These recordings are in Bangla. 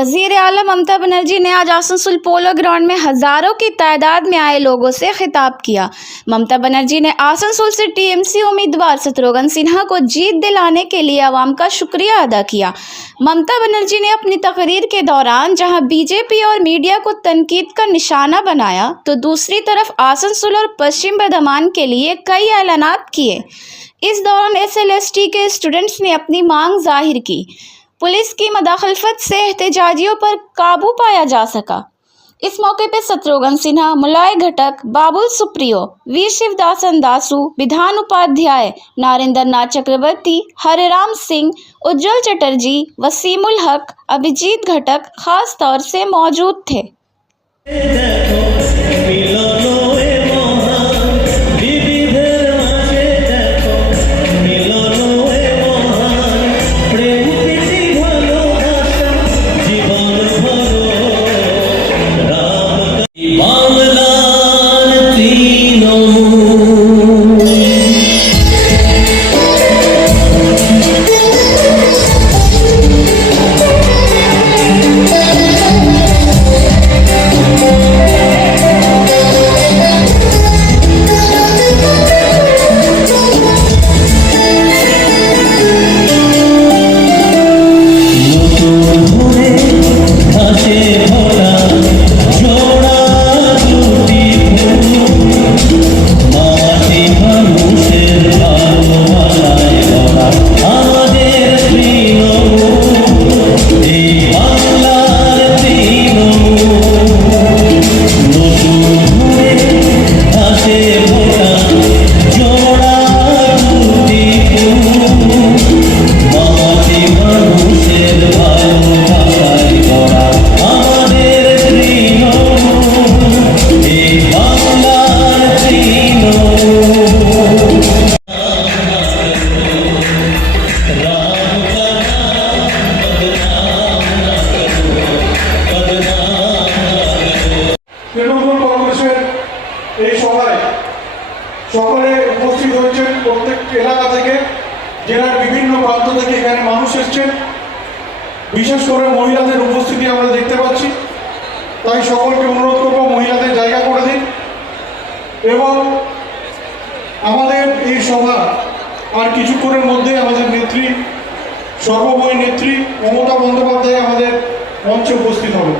वज़ीर आला ममता बनर्जी ने आज आसनसोल पोलो ग्राउंड में हज़ारों की तादाद में आए लोगों से खिताब किया। ममता बनर्जी ने आसनसोल से टीएमसी उम्मीदवार शत्रुघ्न सिन्हा को जीत दिलाने के लिए आवाम का शुक्रिया अदा किया। ममता बनर्जी ने अपनी तकरीर के दौरान जहां बीजेपी और मीडिया को तनकीद का निशाना बनाया, तो दूसरी तरफ आसनसोल और पश्चिम बर्धमान के लिए कई ऐलानात किए। इस दौरान SLST के स्टूडेंट्स ने अपनी मांग जाहिर की। पुलिस की मदाखलत से एहतजाजियों पर काबू पाया जा सका। इस मौके पर शत्रुघ्न सिन्हा, मुलाय घटक, बाबुल सुप्रियो, वीर शिवदासन दासू, विधान उपाध्याय नारेंद्र नाथ चक्रवर्ती, हरिराम सिंह, उज्जवल चटर्जी, वसीमुल हक, अभिजीत घटक खास तौर से मौजूद थे। সকলে উপস্থিত হয়েছেন প্রত্যেক এলাকা থেকে, জেলার বিভিন্ন প্রান্ত থেকে এখানে মানুষ এসেছেন। বিশেষ করে মহিলাদের উপস্থিতি আমরা দেখতে পাচ্ছি, তাই সকলকে অনুরোধ করব মহিলাদের জায়গা করে দিন। এবং আমাদের এই সভা আর কিছুক্ষণের মধ্যে আমাদের নেত্রী, সর্বময় নেত্রী মমতা বন্দ্যোপাধ্যায় আমাদের মঞ্চে উপস্থিত হবে।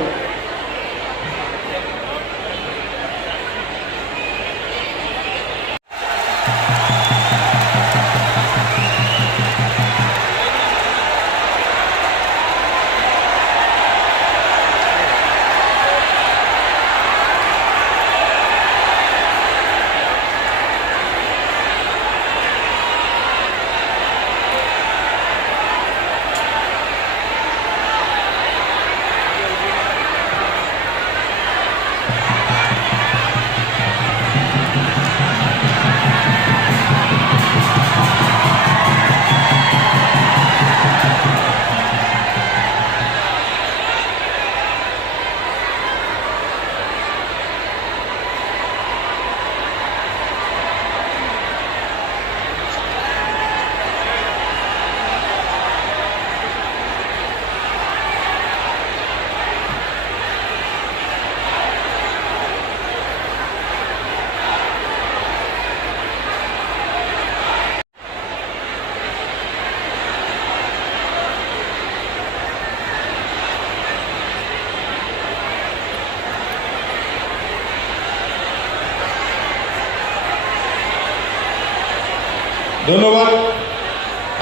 ধন্যবাদ।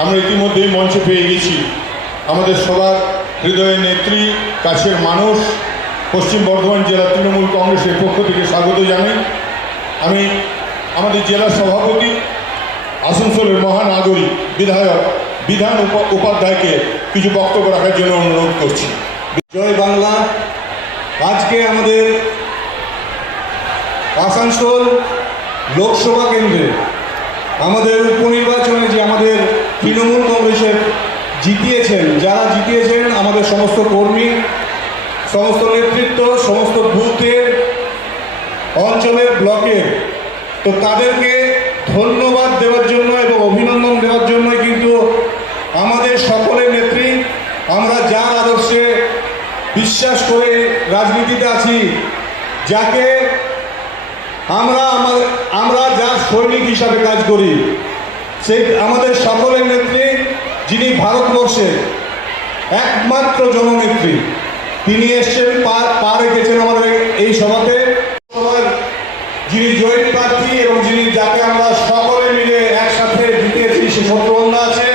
আমরা ইতিমধ্যেই মঞ্চে পেয়ে গেছি আমাদের সবার হৃদয়ের নেত্রী, কাছের মানুষ, পশ্চিম বর্ধমান জেলা তৃণমূল কংগ্রেসের পক্ষ থেকে স্বাগত জানাই। আমি আমাদের জেলা সভাপতি, আসানসোলের মহানাগরিক বিধায়ক বিধান উপাধ্যায়কে কিছু বক্তব্য রাখার জন্য অনুরোধ করছি। জয় বাংলা। আজকে আমাদের আসানসোল লোকসভা কেন্দ্রে আমাদের উপনির্বাচনে যে আমাদের তৃণমূল কংগ্রেসের জিতিয়েছেন, যারা জিতিয়েছেন আমাদের সমস্ত কর্মী, সমস্ত নেতৃত্ব, সমস্ত বুথের, অঞ্চলের, ব্লকের, তো তাদেরকে ধন্যবাদ দেওয়ার জন্য এবং অভিনন্দন দেওয়ার জন্যই কিন্তু আমাদের সকলের নেত্রী, আমরা যার আদর্শে রাজনীতিতে আছি, যাকে আমরা যার সৈনিক হিসাবে কাজ করি, সেই আমাদের সকলের নেত্রী, যিনি ভারতবর্ষের একমাত্র জননেত্রী, তিনি এসছেন, পা রেখেছেন আমাদের এই সভাতে। সবার যিনি জয়ী প্রার্থী এবং যাকে আমরা সকলে মিলে একসাথে জিতেছি, সে শত্রুঘ্না আছে,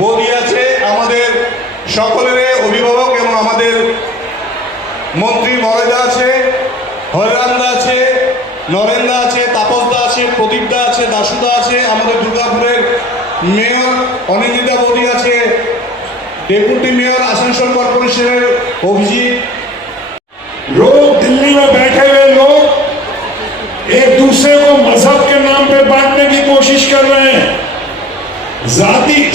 বৌদি আছে, আমাদের সকলের অভিভাবক এবং আমাদের মন্ত্রী মহোদয় আছে, হরিরামদা আছে, নরেন্দা আছে, তাপসদা আছে, প্রদীপদা আছে, দাসুদা আছে, আমাদের দুর্গাপুরের মেয়র অনিন্দিতা বৌদি আছে, deputy mayor Asansol corporation Abhijeet. लोग दिल्ली में बैठे हुए लोग एक दूसरे को मजहब के नाम पे बांटने की कोशिश कर रहे हैं,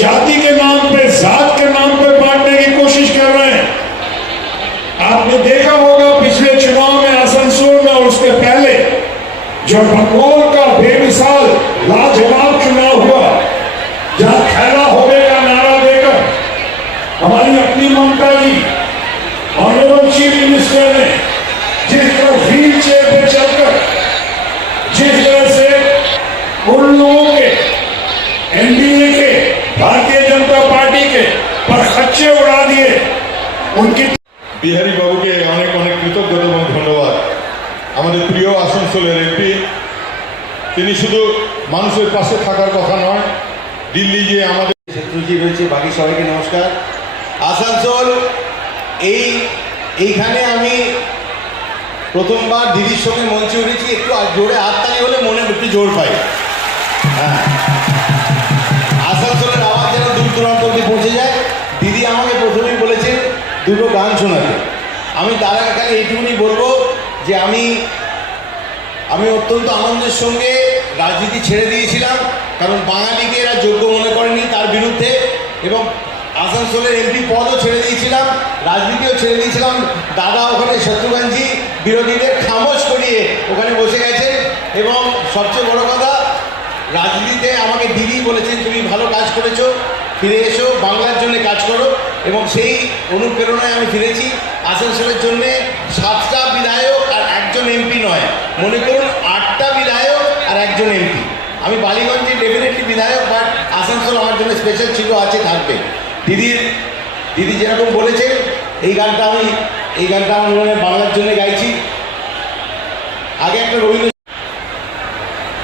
जाति के नाम पे, जात के नाम पे बांटने की कोशिश कर रहे हैं। आपने देखा होगा पिछले चुनाव में आसनसोल में और उसके पहले जो बंगाल का बेमिसाल लाजवाब चुनाव हुआ, जहां खैरा होने का नारा देकर हमारी अपनी ममता जी ऑनरेबल चीफ मिनिस्टर ने जिस तरह व्हील चेयर पे चलकर जिस तरह से उन लोगों के एनडीए के, भारतीय जनता पार्टी के पर खच्चे उड़ा दिए, उनकी বিহারী বাবুকে অনেক অনেক কৃতজ্ঞতা এবং ধন্যবাদ। আমাদের প্রিয় আসানসোলের এমপি, তিনি শুধু মানুষের পাশে থাকার কথা নয়, দিল্লি যে আমাদের শত্রুজি রয়েছে, বাকি সবাইকে নমস্কার। আসানসোল এইখানে আমি প্রথমবার দিদির সঙ্গে মঞ্চে উঠেছি, একটু জোরে হাততালি হলে মনে একটু জোর পাই। হ্যাঁ, আসানসোলের আওয়াজ যেন দূর দূরান্ত অব্দি পৌঁছে যায়। দিদি আমাকে প্রথমেই বলেছেন দুটো গান শোনাতে। আমি তার আগে এইটুকুনি বলবো যে আমি অত্যন্ত আনন্দের সঙ্গে রাজনীতি ছেড়ে দিয়েছিলাম, কারণ বাঙালিকে এরা যোগ্য মনে করেনি তার বিরুদ্ধে, এবং আসানসোলের এমপি পদও ছেড়ে দিয়েছিলাম, রাজনীতিও ছেড়ে দিয়েছিলাম। দাদা ওখানে শত্রুঘ্নজি বিরোধীদের খামোশ করিয়ে ওখানে বসে গেছেন, এবং সবচেয়ে বড় কথা, রাজনীতিতে আমাকে দিদি বলেছেন তুমি ভালো কাজ করেছো, ফিরে এসো, বাংলার জন্য কাজ করো, এবং সেই অনুপ্রেরণায় আমি ফিরেছি। আসানসোলের জন্যে 7টা বিধায়ক আর একজন এমপি নয়, মনে করুন 8টা বিধায়ক আর একজন এমপি। আমি বালিগঞ্জে ডেফিনেটলি বিধায়ক, বাট আসানসোল আমার জন্য স্পেশাল ছিল, আছে, থাকবে। দিদি যেরকম বলেছেন, এই গানটা আমি বাংলার জন্য গাইছি। আগে একটা রবীন্দ্র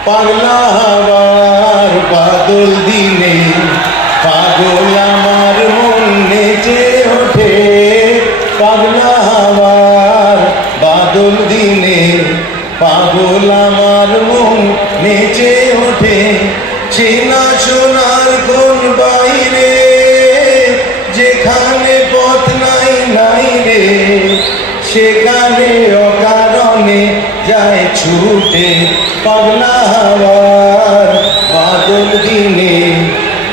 পাগলা হওয়ার বাদল দিনে পাগল আমার মন নেচে ওঠে, পাগলা হওয়ার বাদল দিনে পাগল আমার মন নেচে ওঠে, চেনা সোনার কোন বাইরে যেখানে পথ নাই রে, সেখানে অকারণে যায় ছুটে, পাগলা হওয়ার বাদল দিনে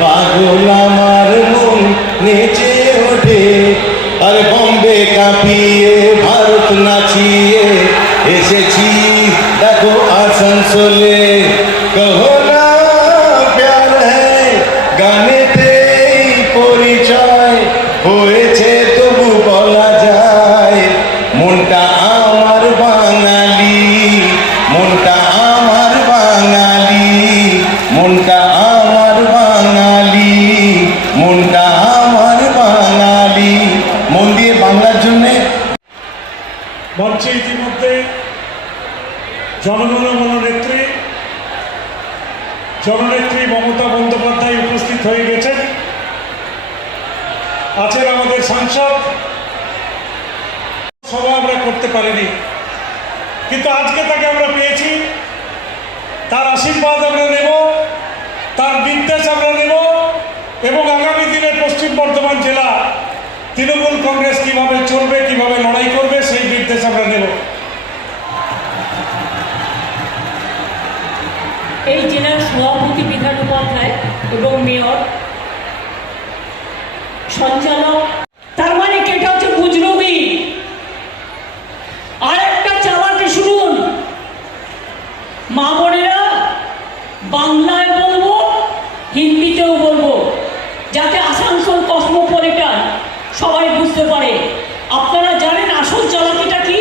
পাগল আমার মন নেচে ওঠে। আর বম্বে কাঁপিয়ে ভারত নাচিয়ে এসেছি দেখো আসানসোলে, কহো না প্যার হ্যায় গানেতেই পরিচয় হয়েছে, তবু বলা যায় মনটা আমার বাঙালি, মনটা আমার বাঙালি, মনটা আমার বাঙালি, মনটা আমার বাঙালি। মন দিয়ে বাংলার জন্যে মঞ্চে ইতিমধ্যে জনগণমন জননেত্রী মমতা বন্দ্যোপাধ্যায় উপস্থিত হয়ে গেছেন। আছেন আমাদের সাংসদ। সভা আমরা করতে পারিনি, কিন্তু আজকে তাকে আমরা পেয়েছি। তার আশীর্বাদ আমরা নেব, তার নির্দেশ আমরা নেব, এবং আগামী দিনে পশ্চিম বর্ধমান জেলা তৃণমূল কংগ্রেস কিভাবে চলবে, কিভাবে লড়াই করবে, সেই নির্দেশ আমরা নেব। এই জেলার সভাপতি বিধান উপাধ্যায় এবং মেয়র সঞ্চালক, তার মানে কেটা হচ্ছে বুজরুগি। আর একটা চালাতে শুনুন, মা বোনেরা, বাংলায় বলবো, হিন্দিতেও বলবো, যাতে আসানসোল কসমোপলিটান সবাই বুঝতে পারে। আপনারা জানেন আসল চালাকিটা কি?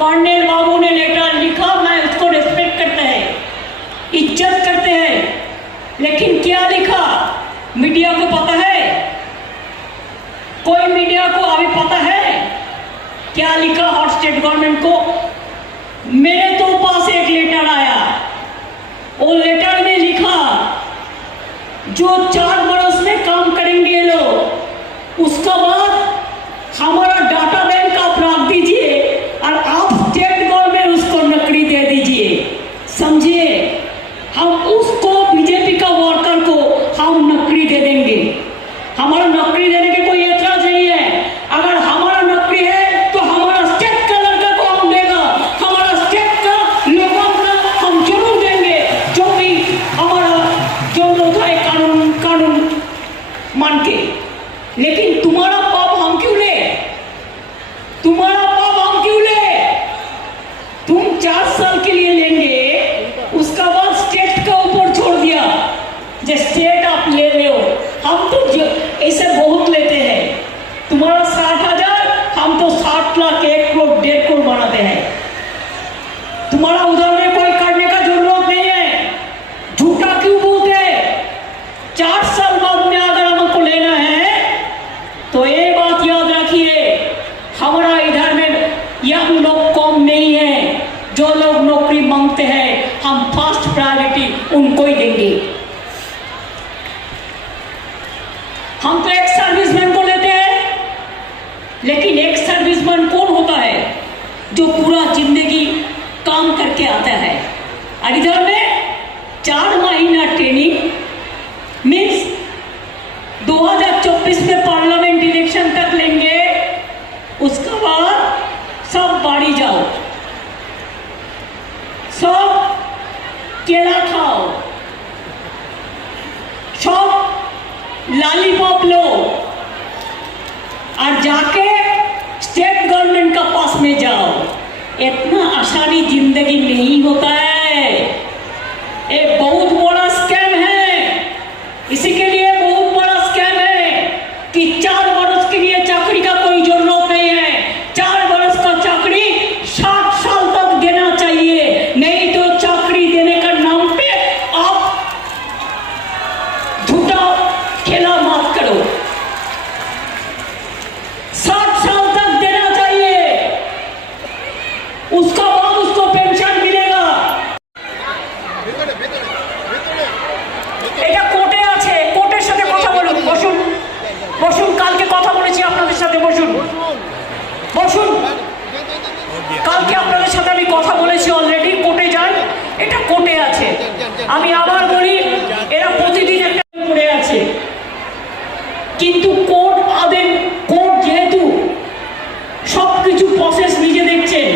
कर्नल बाबू ने लेटर लिखा, मैं उसको रिस्पेक्ट करते हैं, इज्जत करते हैं, लेकिन क्या लिखा मीडिया को पता है? कोई मीडिया को अभी पता है क्या लिखा हॉट स्टेट गवर्नमेंट को? मेरे तो पास एक लेटर आया, वो लेटर में लिखा जो 4 बरस में काम करेंगे ये लोग, उसका बाद हमारा डाटा बैंक आप रख दीजिए और आप स्टेट गवर्नमेंट उसको नौकरी दे दीजिए। समझिए, हम उसको बीजेपी का वर्कर को हम नौकरी दे देंगे। हमारा नौकरी देने के कोई एतराज नहीं है। अगर हमारा नौकरी है तो हमारा स्टेट का लड़का को हम देगा, हमारा स्टेट का लोगों का हम जरूर देंगे, जो भी हमारा जो होता है कानून मान के। लेकिन तुम्हारा पाप हम क्यों ले? तुम्हारा पाप हम क्यों ले? तुम 4 साल के लिए लेंगे, उसका बाद स्टेट का ऊपर छोड़ दिया, जो स्टेट आप ले रहे हो। हम तो ऐसे बहुत लेते हैं, तुम्हारा 60,000, हम तो 60 लाख 1 करोड़ 1.5 करोड़ बनाते हैं। तुम्हारा उधर में कोई करने का जरूरत नहीं है, झूठा क्यों बोलते हैं? 4 साल बाद में अगर हमको लेना है तो ये बात याद रखिए, हमारा इधर में यंग लोग कम नहीं है। जो लोग नौकरी मांगते हैं हम फर्स्ट प्रायोरिटी उनको ही देंगे। हम तो एक सर्विसमैन को लेते हैं, लेकिन एक सर्विसमैन कौन होता है? जो पूरा जिंदगी काम करके आता है। और इधर में 4 महीना ट्रेनिंग मीन्स 2024 में पार्लियामेंट इलेक्शन तक लेंगे, उसके बाद सब बाड़ी जाओ, सब केला खाओ, सब लॉलीपॉप लो और जाके स्टेट गवर्नमेंट का पास में जाओ। इतना आसानी जिंदगी नहीं होता है, एक बहुत बड़ा स्कैम है। इसी के लिए बहुत बड़ा स्कैम है कि 4 बरस के लिए चाकरी का कोई जरूरत नहीं है। 4 बरस का चाकरी 60 साल तक देना चाहिए, नहीं तो चाकरी देने का नाम पे आप झूठा खेला मत करो। 60 साल तक देना चाहिए, उसका बाद उसको पेंशन मिलेगा। এটা কোর্টে আছে, কোর্টের সাথে কথা বলুন। বসুন বসুন, কালকে কথা বলেছি আপনাদের সাথে, বসুন বসুন, কালকে আপনাদের সাথে আমি কথা বলেছি অলরেডি। কোর্টে যান, এটা কোর্টে আছে। আমি আবার বলি, এরা প্রতিদিন একটা পড়ে আছে, কিন্তু কোর্ট যেহেতু সবকিছু প্রসেস নিজে দেখছেন,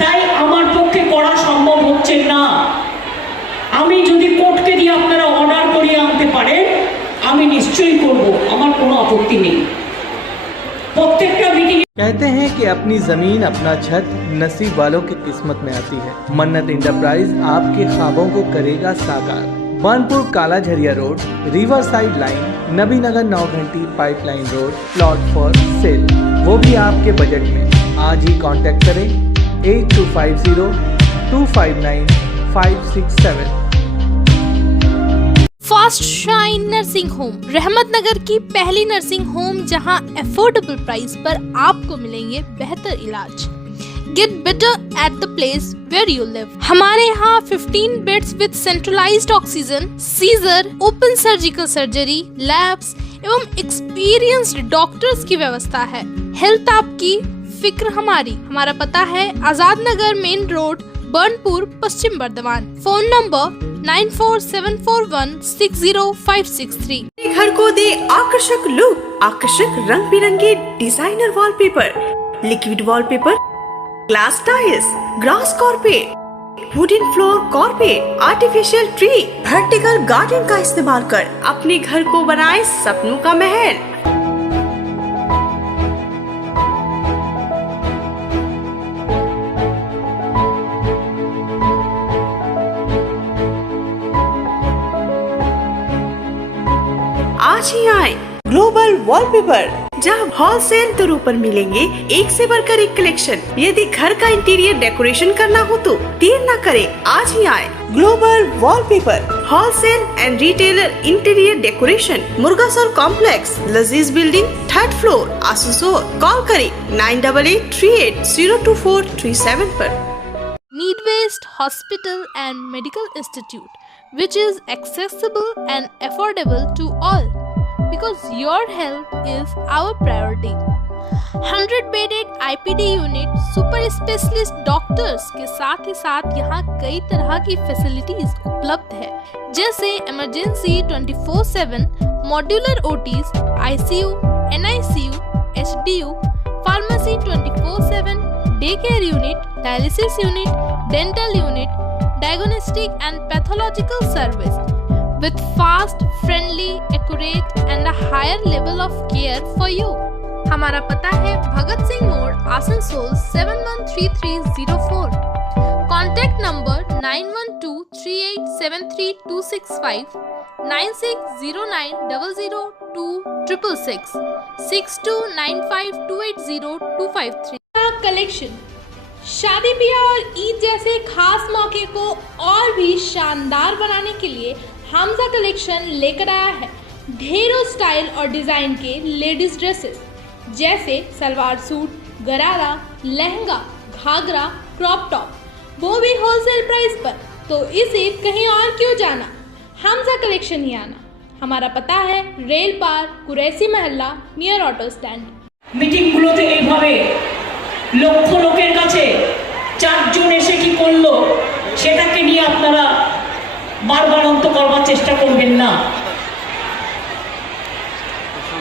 তাই আমার পক্ষে করা সম্ভব হচ্ছে না। আমি যদি কোর্টকে দিয়ে আপনারা অর্ডার করিয়ে আনতে পারেন, আমি নিশ্চয়ই করব, আমার কোনো আপত্তি নেই। প্রত্যেকটা মিটিং कहते हैं कि अपनी जमीन अपना छत नसीब वालों की किस्मत में आती है। मन्नत इंटरप्राइज आपके ख्वाबों को करेगा साकार। बानपुर काला Jharia road, river side line, नबी नगर 9 घंटी pipeline road, plot for sale, वो भी आपके बजट में। आज ही कांटेक्ट करें 8250-259-567। फास्ट शाइन नर्सिंग होम, रहमत नगर की पहली नर्सिंग होम जहां अफोर्डेबल प्राइस पर आपको मिलेंगे बेहतर इलाज। Get better at the place where you live। हमारे यहाँ 15 beds with centralised oxygen, caesar, open surgical surgery, labs एवं एक्सपीरियंस्ड डॉक्टर्स की व्यवस्था है। हेल्थ आपकी, फिक्र हमारी। हमारा पता है Azad Nagar main road, Burnpur, Paschim Bardhaman. Phone number 9474160563। घर को दे आकर्षक लुक, आकर्षक रंग बिरंगे designer wallpaper, liquid wallpaper, glass tiles, grass carpet, wooden floor carpet, artificial tree, vertical garden का इस्तेमाल कर अपने घर को बनाए सपनों का महल। आज ही आए ग्लोबल वॉलपेपर, जहां होलसेल दरों पर मिलेंगे एक से बढ़कर एक कलेक्शन। यदि घर का इंटीरियर डेकोरेशन करना हो तो देर न करें, आज ही आए। Global wallpaper wholesale and retailer interior decoration, Murgasar complex, Laziz building, 3rd floor, Asansol. Call करें 9883802437 पर। Needwaste Hospital and Medical Institute, which is accessible and affordable to all, because your health is our priority. 100-bedded IPD unit, super specialist doctors के साथ ही साथ यहाँ कई तरह की फैसिलिटीज उपलब्ध है, जैसे emergency 24/7, modular OTs, ICU, NICU, HDU, pharmacy 24/7, day care unit, dialysis unit, dental unit, diagnostic and pathological service with fast, friendly, accurate and a higher level of care for you. हमारा पता है भगत सिंह मोड़, आसनसोल 713304। Contact number 9123873265, 9609002666, 6295280253। कलेक्शन शादी ब्याह और ईद जैसे खास मौके को और भी शानदार बनाने के लिए हमजा कलेक्शन लेकर आया है ढेरों स्टाइल और डिज़ाइन के लेडीज ड्रेसेस, जैसे सलवार सूट, गरारा, लहंगा, घाघरा, क्रॉप टॉप, वो भी होलसेल प्राइस पर। तो इसे कहीं और क्यों जाना, हमजा कलेक्शन ही आना। हमारा पता है रेल पार, कुरैसी महल्ला, नियर ऑटो स्टैंड। মিটিংগুলোতে এইভাবে লক্ষ লোকের কাছে 4 জন এসে কি করলো সেটাকে নিয়ে আপনারা বারবার অন্ত করবার চেষ্টা করবেন না।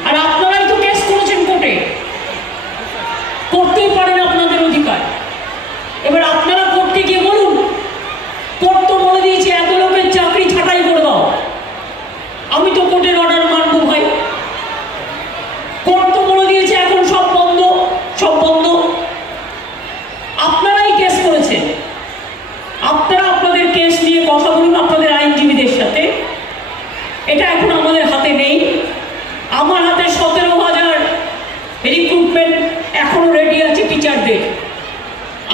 আর আপনারাই তো কেস করেছেন কোর্টে, করতেই পারেন, আপনাদের অধিকার। এবার আপনারা কোর্টকে গিয়ে বলুন, কোর্ট তো বলে দিয়েছে এত লোকের চাকরি ছাঁটাই করে দাও। আমি তো কোর্টের অর্ডার মানবো ভাই। কোর্ট তো বলে দিয়েছে এখন সব বন্ধ, সব বন্ধ। আপনারাই কেস করেছেন, আপনারা আপনাদের কেস নিয়ে কথা বলুন আপনাদের আইনজীবীদের সাথে। এটা এখন আমাদের হাতে নেই। আমার হাতে 17,000 রিক্রুটমেন্ট এখনো রেডি আছে টিচারদের,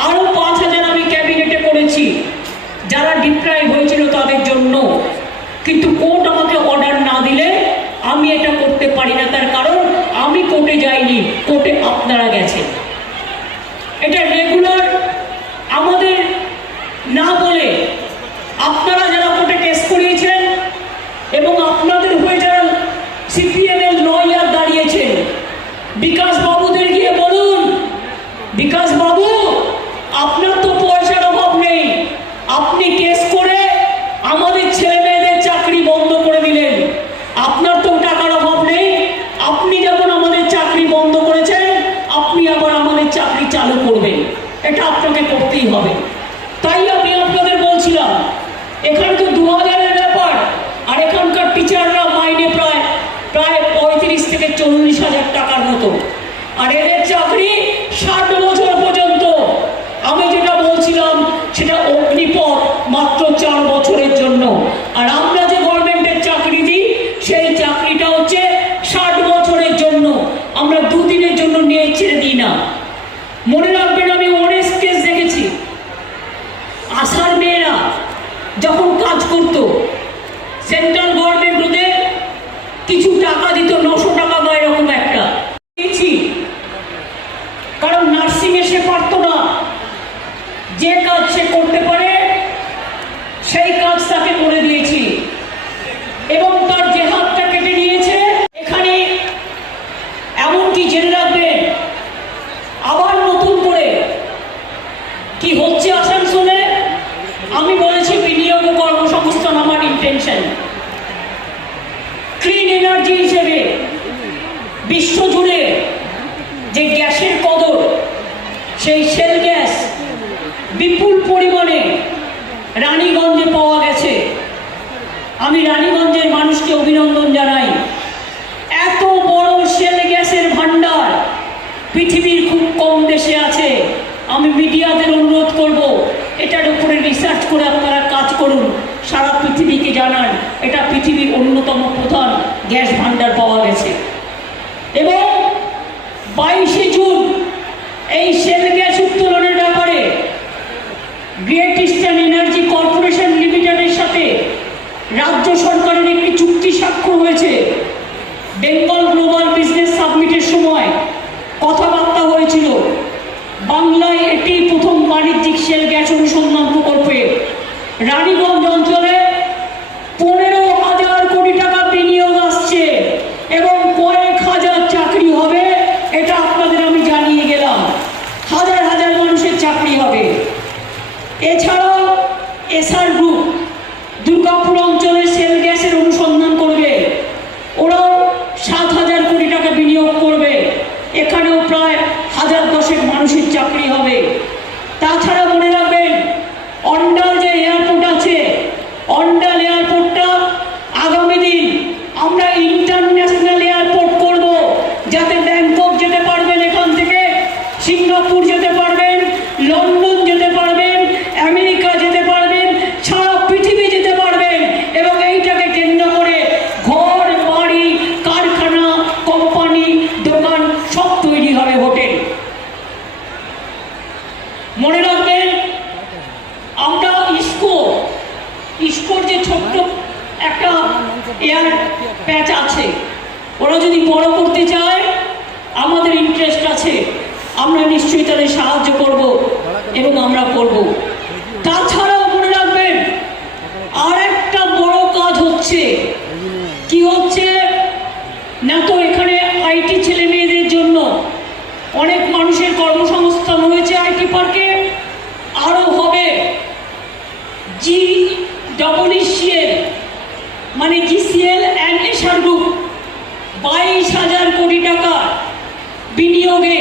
আরও 5,000 আমি ক্যাবিনেটে করেছি যারা ডিপ্রাইভ হয়েছিল তাদের জন্য। কিন্তু কোর্ট আমাকে অর্ডার না দিলে আমি এটা করতে পারি না, তার কারণ আমি কোর্টে যাইনি, কোর্টে আপনারা গেছেন। এটা রেগুলার আমাদের না বলে আপনারা যারা কোর্টে কেস করিয়েছেন এবং আপনাদের হয়ে যারা সিপিএমের লয়ার দাঁড়িয়েছেন, বিকাশ বাবুদের গিয়ে বলুন, বিকাশ বাবু আপনার তো পয়সার অভাব নেই, আপনি কেস করে আমাদের ছেলে মেয়েদের চাকরি বন্ধ করে দিলেন। আপনার তো টাকার অভাব নেই, আপনি যখন আমাদের চাকরি বন্ধ করেছেন আপনি আবার আমাদের চাকরি চালু করবেন, এটা আপনাকে করতেই হবে। তাই আমি আপনাদের বলছিলাম, এখানে তো 2000-এর ব্যাপার, আর এখানকার টিচাররা মাইনে প্রায় 35 থেকে 40,000 টাকার মতো, আর এদের চাকরি 60 বছর পর্যন্ত। আমি যেটা বলছিলাম সেটা অগ্নিপথ মাত্র 4 বছরের জন্য, আর আমরা যে গভর্নমেন্টের চাকরি দিই সেই চাকরিটা হচ্ছে 60 বছরের জন্য। আমরা 2 দিনের জন্য নিয়ে ছেড়ে দিই না। মনে রাখবেন, আমি অনেক কেস দেখেছি। আশার মেয়েরা যখন কাজ করত, সেন্ট্রাল গভর্নমেন্ট ওদের কিছু টাকা দিত, 900 টাকা বা এরকম একটা দিয়েছি, কারণ নার্সিংয়ে সে পারতো না। যে কাজ সে করতে পারে সেই কাজ তাকে করে দিয়েছি, এবং তার যে হাতটা কেটে নিয়েছে। এখানে এমনকি জেনে রাখবেন, আবার নতুন করে কি হচ্ছে আসানসোলে, আমি বলেছি বিনিয়োগ ও কর্মসংস্থান আমার ইন্টেনশন। ক্লিন এনার্জি হিসেবে বিশ্বজুড়ে যে গ্যাসের কদর, সেই শেল গ্যাস বিপুল পরিমাণে রানীগঞ্জে পাওয়া গেছে। আমি রানীগঞ্জের মানুষকে অভিনন্দন জানাই। এত বড় শেল গ্যাসের ভান্ডার পৃথিবীর খুব কম দেশে আছে। আমি মিডিয়াদের অনুরোধ করব, এটার উপরে রিসার্চ করে আপনারা কাজ করুন, সারা পৃথিবীকে জানান এটা পৃথিবীর অন্যতম প্রধান গ্যাস ভান্ডার পাওয়া গেছে। এবং 22শে জুন এই সেল গ্যাস উত্তোলনের ব্যাপারে গ্রেট ইস্টার্ন এনার্জি কর্পোরেশন লিমিটেডের সাথে রাজ্য সরকারের একটি চুক্তি স্বাক্ষর হয়েছে। বেঙ্গল গ্লোবাল বিজনেস সাবমিটের সময় কথাবার্তা হয়েছিল বাংলায় এটি প্রথম বাণিজ্যিক সেল গ্যাস অনুসন্ধান প্রকল্পে রানীগঞ্জ অঞ্চলে 15,000 কোটি টাকা বিনিয়োগ আসছে এবং কয়েক হাজার চাকরি হবে, এটা আপনাদের আমি জানিয়ে গেলাম। হাজার হাজার মানুষের চাকরি হবে। এছাড়াও এসআর গ্রুপ দুর্গাপুর অঞ্চলে সেল গ্যাসের অনুসন্ধান করবে, ওরাও 7,000 কোটি টাকা বিনিয়োগ করবে, এখানেও প্রায় 1010 মানুষের চাকরি হবে। তাছাড়া মনে রাখবেন অন্ডাল যে এয়ারপোর্ট আছে, অন্ডাল এয়ারপোর্টটা আগামী দিন আমরা ইন্টারন্যাশনাল এয়ারপোর্ট করব, যাতে ব্যাংকক যেতে পারবেন, এখান থেকে সিঙ্গাপুর যেতে পারবেন, লন্ডন যেতে পারবেন, আমেরিকা যেতে পারবেন, সারা পৃথিবী যেতে পারবেন। এবং এইটাকে কেন্দ্র করে ঘর বাড়ি কারখানা কোম্পানি দোকান সব তৈরি হবে, হোটেল। মনে রাখবেন আমরা ইস্কোর যে ছোট্ট একটা এয়ার প্যাচ আছে, ওরা যদি বড় করতে চায় আমাদের ইন্টারেস্ট আছে, আমরা নিশ্চয়ই তাদের সাহায্য করব এবং আমরা করব। তাছাড়াও মনে রাখবেন আর একটা বড় কাজ হচ্ছে। কি হচ্ছে না, তো এখানে আইটি ছেলে মেয়েদের জন্য অনেক মানুষের কর্মসংস্থান হয়েছে আইটি পার্কে, আরও হবে। GECL মানে GCL অ্যান্ড এসআর গ্রুপ 22,000 কোটি টাকা বিনিয়োগে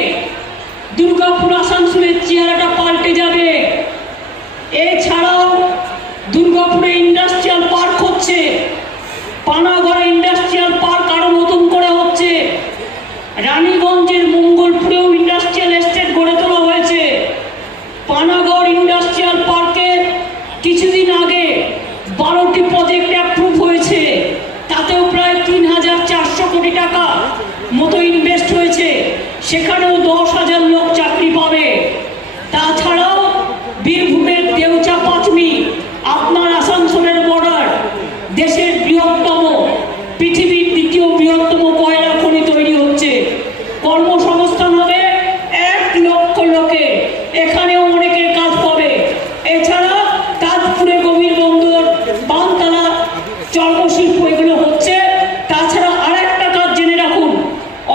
দুর্গাপুর আসানসোলের চেহারাটা পাল্টে যাবে। এছাড়াও দুর্গাপুরে ইন্ডাস্ট্রিয়াল পার্ক হচ্ছে, পানাগড়ে ইন্ডাস্ট্রিয়াল পার্ক আরো নতুন করে হচ্ছে, রানীগঞ্জের মঙ্গলপুরেও ইন্ডাস্ট্রিয়াল এস্টেট গড়ে তোলা হয়েছে। পানাগড় ইন্ডাস্ট্রিয়াল পার্কে কিছুদিন আগে 12টি প্রজেক্ট অ্যাপ্রুভ হয়েছে, তাতেও প্রায় 3,400 কোটি টাকা মতো ইনভেস্ট হয়েছে, সেখানেও 10,000 লোক চাকরি পাবে। তাছাড়াও বীরভূমের দেউচা পাঁচমি, আপনার আসানসোলের বর্ডার, দেশের বৃহত্তম, পৃথিবীর দ্বিতীয় বৃহত্তম কয়লা খনি তৈরি হচ্ছে, কর্মসংস্থান হবে 1 লক্ষ লোকে, এখানেও অনেকের কাজ পাবে। এছাড়া তাজপুরে গভীর বন্দর, বানতলা চর্মশিল্প এগুলো হচ্ছে। তাছাড়া আরেকটা কাজ জেনে রাখুন,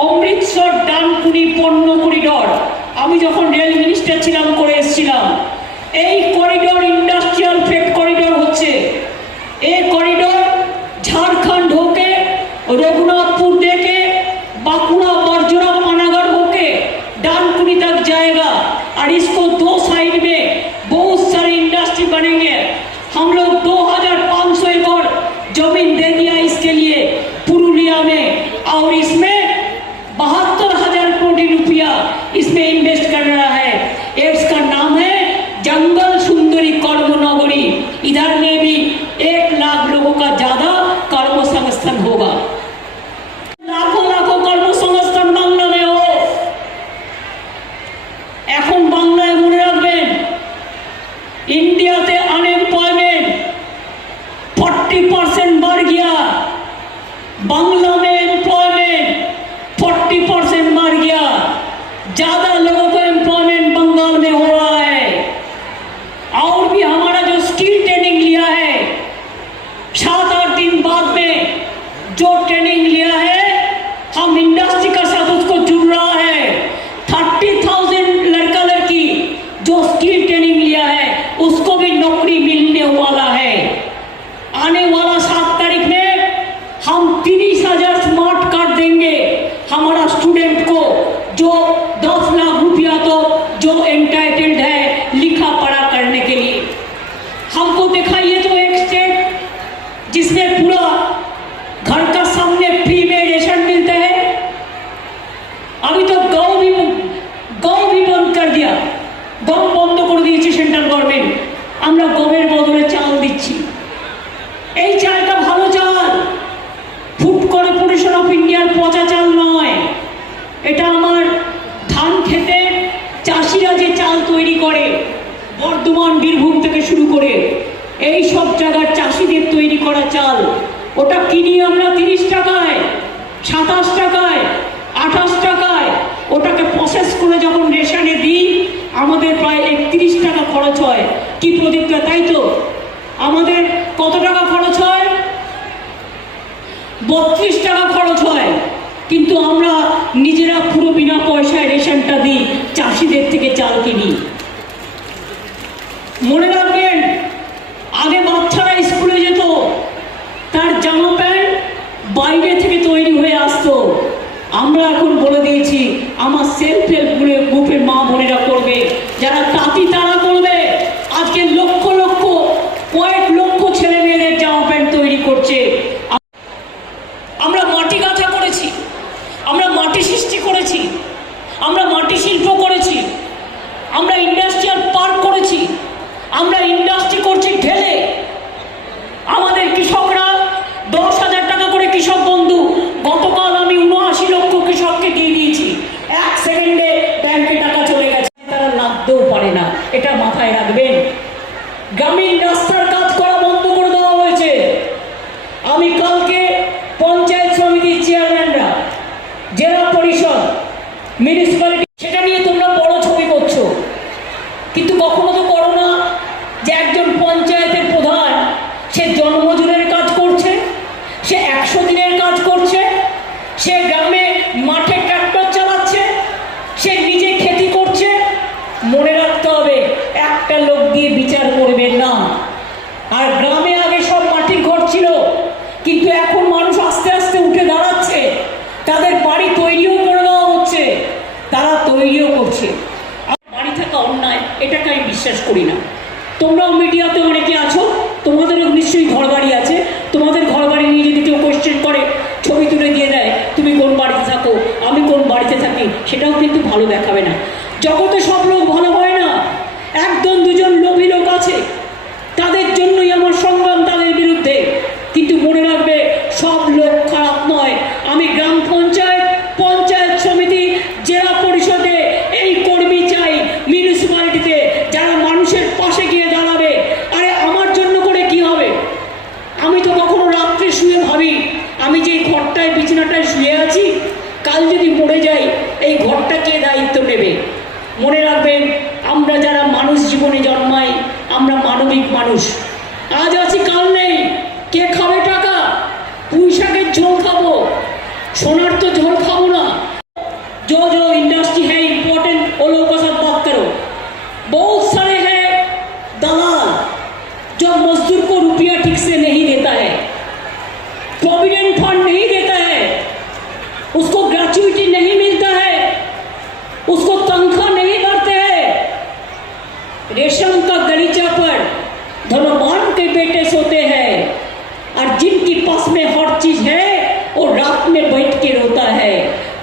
অমৃতসর ডানকুনি পণ্য করিডর, আমি যখন রেল মিনিস্টার ছিলাম করে এসেছিলাম। এই করিডর ইন্ডাস্ট্রিয়াল ফ্রেট করিডর হচ্ছে। এই করিডর झारखंड होके रघुनाथपुर देके बांकुड़ा बरजोरा पानागढ़ होके डानकुनी तक जाएगा और इसको 2 साइड में बहुत सारे इंडस्ट्री बनेंगे। हम लोग 2,500 एकड़ जमीन दे दिया इसके लिए पुरुलिया में, और इसमें 72,000 कोटी रुपया इसमें इन्वेस्ट कर रहा है। इसका नाम है जंगल सुंदरी कर्म नगरी। इधर में भी 1 लाख लोगों का ज्यादा কর্মসংস্থান होगा। লাখো লাখো কর্মসংস্থান বাংলা में हो। এখন বাংলায় মনে রাখবেন इंडियाते अनएम्प्लॉयमेंट 40% बढ़ गया, बांग्ला में एम्प्लॉयमेंट 40% बढ़ गया, ज्यादा लोगों को एम्प्लॉयमेंट बंगाल में हो रहा है। और भी हमारा जो स्किल ट्रेनिंग लिया है 7-8 दिन बाद में जो ट्रेनिंग लिया है, हम इंडस्ट्री के साथ उसको जुड़ रहा है। 30,000 लड़का लड़की जो स्किल ट्रेनिंग लिया है उसको भी नौकरी मिलने वाला है। आने वाला 7 तारीख में हम 30,000 स्मार्ट कार्ड देंगे हमारा स्टूडेंट को, जो 10 लाख रुपया तो जो एंटाइटल्ड है लिखा पढ़ा करने के लिए। हमको दिखाइए तो एक स्टेट जिसमें पूरा घर का सामने फ्री में रेशन मिलते हैं। अभी तो गाँव भी बंद कर दिया, गाँव बंद कर दिए सेंट्रल गवर्नमेंट। আমরা গমের বদলে চাল দিচ্ছি। এই চাল ওটা কিনি আমরা 30 টাকায়, 27 টাকায়, 28 টাকায়। ওটাকে প্রসেস করে যখন রেশনে দিই আমাদের প্রায় 31 টাকা খরচ হয়। কি প্রদীপটা, তাই তো? আমাদের কত টাকা খরচ হয়? 32 টাকা খরচ হয়। কিন্তু আমরা নিজেরা পুরো বিনা পয়সায় রেশনটা দিই, চাষিদের থেকে চাল কিনি। মনে রাখবেন, আগে বাচ্চারা স্কুলে যেত, তার জামা প্যান্ট বাইরে থেকে তৈরি হয়ে আসতো। আমরা এখন বলে দিয়েছি আমার সেলফ হেল্প গ্রুপের মা বোনেরা করবে, যারা তাঁতি তারা করবে। আজকে লক্ষ লক্ষ, কয়েক লক্ষ ছেলে মেয়েদের জামা প্যান্ট তৈরি করছে। আমরা মাটি গাঁথা করেছি, আমরা মাটি সৃষ্টি করেছি, আমরা মাটি শিল্প করেছি, আমরা ইন্ডাস্ট্রিয়াল পার্ক করেছি, আমরা ইন্ডাস্ট্রি করছি ঢেলে। আমাদের কৃষকরা 10,000 টাকা করে কৃষক বন্ধু, গতকাল আমি 79 লক্ষ কৃষককে দিয়ে দিয়েছি। 1 সেকেন্ডে ব্যাংকে টাকা চলে গেছে, তারা নামতেও পারে না। এটা মাথায় রাখবেন। গ্রামীণ রাস্তার কাজ করা বন্ধ করে দেওয়া হয়েছে। আমি কালকে পঞ্চায়েত সমিতির চেয়ারম্যানরা, জেলা পরিষদ, মিউনিসিপ্যালিটি, সেটা নিয়ে তোমরা বড় ছবি করছো, কিন্তু কখনো তো করো না যে একজন পঞ্চায়েতের প্রধান সে জন্মজুরের কাজ করছে, সে 100 দিনের কাজ করছে, সে গ্রামে মাঠে ট্রাক্টর চালাচ্ছে, সে নিজে খেতি করছে। মনে রাখতে হবে, একটা লোক দিয়ে বিচার করবেন না। আর গ্রামে আগে সব মাটির ঘর ছিল, কিন্তু এখন মানুষ আস্তে আস্তে উঠে দাঁড়াচ্ছে, তাদের বাড়ি তৈরিও করে দেওয়া হচ্ছে, তারা তৈরিও করছে। বাড়ি থাকা অন্যায়, এটাকে আমি বিশ্বাস করি না। তোমরাও মিডিয়াতে অনেকে আছো, তোমাদেরও নিশ্চয়ই ঘর বাড়ি আছে। তোমাদের ঘর বাড়ি নিয়ে যদি কেউ কোয়েশ্চেন করে, ছবি তুলে দিয়ে দেয়, তুমি কোন বাড়িতে থাকো, আমি কোন বাড়িতে থাকি, সেটাও কিন্তু ভালো দেখাবে না। জগতে সব লোক ভালো হয় না, 1-2 লোভী লোক আছে, তাদের জন্যই আমার সংগ্রাম তাদের বিরুদ্ধে। কিন্তু মনে রাখবে, সব লোক খারাপ নয়। আমি গ্রাম পঞ্চায়েত, পঞ্চায়েত সমিতি, জেলা পরিষদে এই কর্মী চাই, মিউনিসিপ্যালিটিতে যারা মানুষের পাশে গিয়ে দাঁড়াবে। আরে আমার জন্য করে কি হবে? আমি তো কখনো রাত্রে শুয়ে ভাবি, আমি যে ঘরটায় বিছানাটায় শুয়ে আছি, কাল যদি মরে যাই এই ঘরটা কে দায়িত্ব নেবে? মনে রাখবেন, আমরা যারা মানুষ জীবনে জন্মাই, আমরা মানবিক মানুষ। আজ আছি কাল নেই, কে খাবে টাকা? পুঁই শাকের ঝোল খাবো, সোনার তো ঝোল खाओ ना। जो जो इंडस्ट्री है इम्पोर्टेंट, वो लोगों के साथ बात करो। बहुत सारे हैं दलाल जो मजदूर को रुपया ठीक से नहीं देता है, प्रोविडेंट फंड नहीं देता है, उसको ग्रेचुइटी नहीं मिलता है, उसको तनख्वाह नहीं बढ़ते हैं। रेशम का गलीचा पर धनवान के बेटे सोते हैं, और जिनके पास में हर चीज है वो रात में बैठ के रोता है।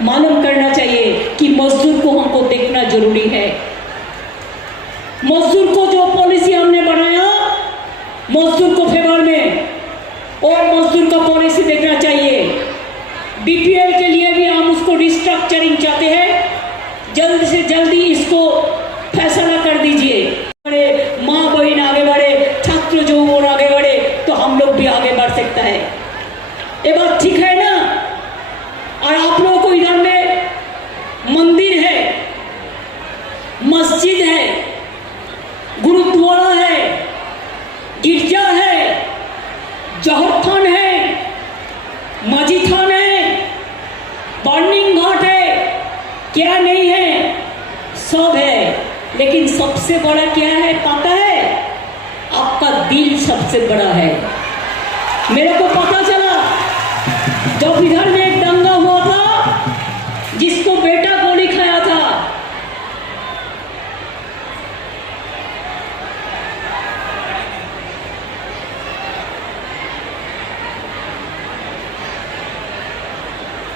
मालूम करना चाहिए कि मजदूर को हमको देखना जरूरी है। मजदूर को जो पॉलिसी हमने बनाया, मजदूर को फेवर में, और मजदूर का पॉलिसी देखना चाहिए। बीपीएल के लिए भी हम उसको रिस्ट्रक्चरिंग चाहते हैं, जल्द से जल्दी इसको फैसला कर दीजिए। माँ बहन आगे बढ़े, छात्र जो और आगे बढ़े, तो हम लोग भी आगे बढ़ सकता है। ये बात ठीक है ना? और आप लोगों को इधर में मंदिर है, मस्जिद है, गुरुद्वारा है, गिरजा है, जौहर थान है, माजी थान है, बर्निंग घाट है, क्या नहीं है? सब है। लेकिन सबसे बड़ा क्या है पता है? आपका दिल सबसे बड़ा है। मेरे को पता चला जब इधर में एक दंगा हुआ था, जिसको बेटा गोली खाया था,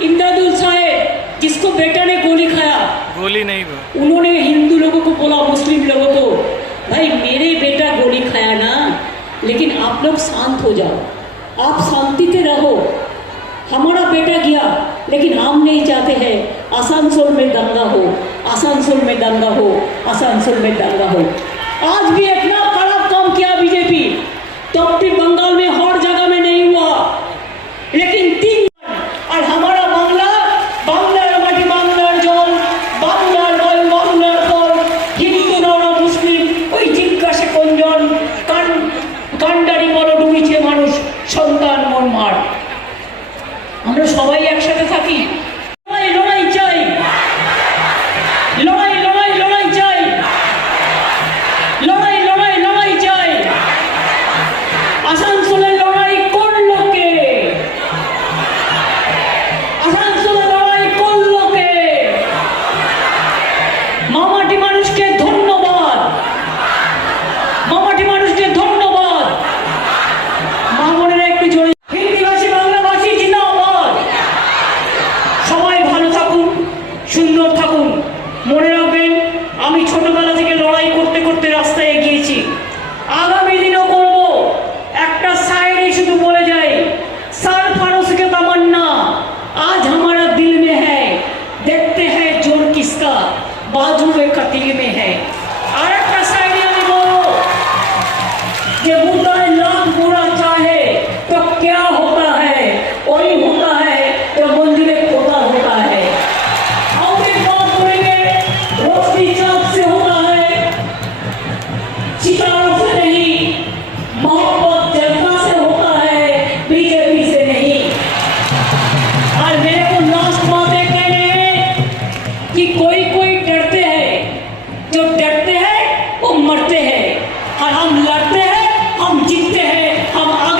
इमदादुल साहेब, जिसको बेटा ने गोली खाया, गोली नहीं हुआ, उन्होंने हिंदू लोगों को बोला, मुस्लिम लोगों को, भाई मेरे बेटा गोली खाया ना, लेकिन आप लोग शांत हो जाओ, आप शांति से रहो। हमारा बेटा गया, लेकिन हम नहीं चाहते हैं आसनसोल में दंगा हो, आसनसोल में दंगा हो, आसनसोल में दंगा हो। आज भी इतना खराब काम किया बीजेपी, तब भी बंगाल में हर जगह में नहीं हुआ। সবাই একসাথে থাকি। লড়াই লড়াই চাই, লড়াই লড়াই লড়াই চাই, লড়াই লড়াই লড়াই চাই। আসানসোলের লড়াই করলো কে? আসানসোলের লড়াই করলো কে? মামাটি মানুষকে ধন্যবাদ, মামাটি মানুষকে ধন্যবাদ। মামনের একটু জোরে হিন্দিভাষী বাংলাভাষী জিন্দাবাদ। সবাই ভালো থাকুন, সুন্দর থাকুন। মনে রাখবেন, আমি ছোটবেলা থেকে লড়াই করতে করতে রাস্তায় এগিয়েছি, আগামী দিনও করব। একটা शायरी শুধু বলে যাই, सर फारों के तमन्ना आज हमारा दिल में है, देखते हैं जोर किसका बाजू में कतील में है। और एक शायरी আমি বলবো कि मुद्दा लाख बुरा चाहे तो क्या होता है, वही होता है तो मंदिर खोता होता है। और एक बात बोलेंगे, रोशनी चाँद से होता है, सितारों से नहीं। मोहब्बत जनता से होता है, बीजेपी से नहीं। और मेरे को लास्ट बात एक कहने हैं कि कोई कोई डरते हैं, जो डरते हैं वो मरते हैं, और हम लड़ते हैं, हम जीतते हैं, हम आगे